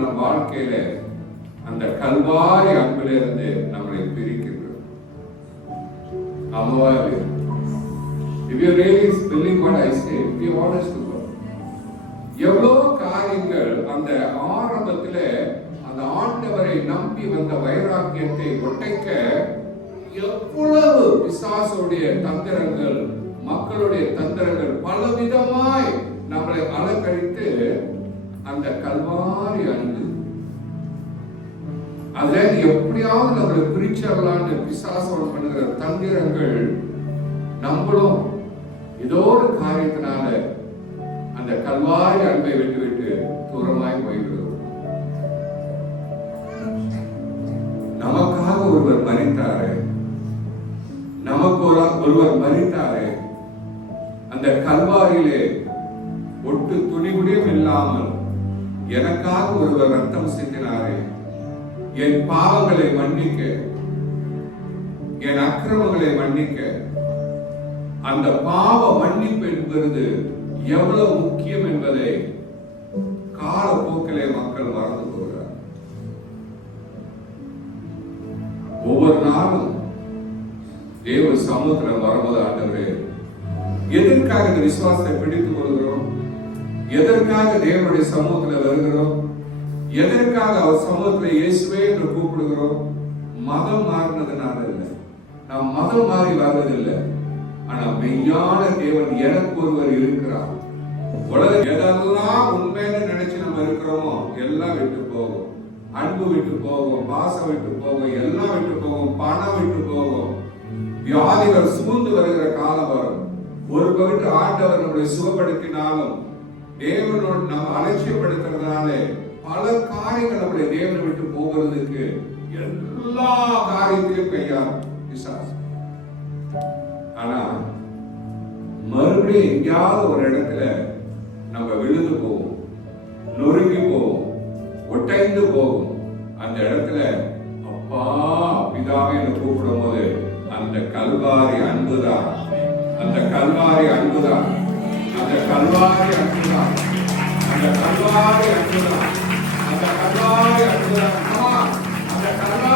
நம் வாழ்க்கையில அந்த கல்வாரி அன்பிலிருந்து நம்மளை பிரிக்கின்றோம் அம்மாவே If you really believe what I say, be honest to God. எவ்வளோ காரியங்கள் அந்த ஆரம்பத்தில் அந்த ஆண்டவரை நம்பி வந்த வைராக்கியத்தை ஒட்டைக்க எவ்வளவு பிசாசுடைய தந்திரங்கள் மக்களுடைய தந்திரங்கள் பலவிதமாய் நம்மளை அலங்கரித்து அந்த கல்வாரி அன்பு அதுல எப்படியாவது நம்மளை பிரிச்சிடலான்னு பிசாசம் பண்ணுகிற தந்திரங்கள் நம்மளும் ஏதோ ஒரு காரியத்தினால அந்த கல்வாரி அன்பை விட்டு விட்டு தூரமாய் போய்விடுவோம். நமக்காக ஒருவர் மறித்தாரு. நமக்கு ஒருவர் மறித்தாரு. அந்த கல்வாரியிலே ஒட்டு துணிகுடியும் இல்லாமல் எனக்காக ஒருவர் ரத்தம் சிந்தினாரே. என் பாவங்களை மன்னிக்க என் அக்கிரமங்களை மன்னிக்க அந்த பாவ மன்னிப்பு என்பது எவ்வளவு முக்கியம் என்பதை காலப்போக்கிலே மக்கள் மறந்து போகிறார் ஒவ்வொரு நாளும் தேவ சமூகத்தில் வரும்போது ஆண்டவரே எதற்காக இந்த விசுவாசத்தை பிடித்துக் கொள்கிறோம்? எதற்காக தேவனுடைய சமூகத்தில் வருகிறோம்? எதற்காக அவர் சமூகத்தில் இயேசுவே என்று கூப்பிடுகிறோம்? மதம் மாறினதுனால இல்லை. நாம் மதம் மாறி வர்றதில்லை ஆனா மெய்யான தேவன் எனக்கு ஒருவர் இருக்கிறார். உலக எதெல்லாம் உண்மைன்னு நினைச்சு நம்ம இருக்கிறோமோ எல்லாம் விட்டு போகும். அன்பு விட்டு போகும் பாசம் விட்டு போகும் எல்லாம் விட்டு போகும் பணம் விட்டு போகும். வியாதிகள் சூழ்ந்து வருகிற காலம் வரும். ஒரு பகுதி ஆண்டவர் நம்முடைய சுகப்படுத்தினாலும் தேவனோடு நம்ம அலட்சியப்படுத்துறதுனால பல காரியங்கள் நம்முடைய தேவனை விட்டு போகிறதுக்கு எல்லா காரியத்திலும் கையாளும் பிசாசு. ஆனா மறுபடியும் எங்கேயாவது ஒரு இடத்துல நம்ம விழுந்து போவோம் நொறுங்கி போவோம் ஒட்டைந்து போகும் அந்த இடத்துல அப்பா பிதாவை என்று கூப்பிடும் போது அந்த கல்வாரி அன்புதான். அந்த கல்வாரி அன்புதான். அந்த கல்வாரி அன்புதான் அந்த கல்வாரி அன்புதான் அந்த கல்வாரி அன்புதான் அந்த கல்வாரி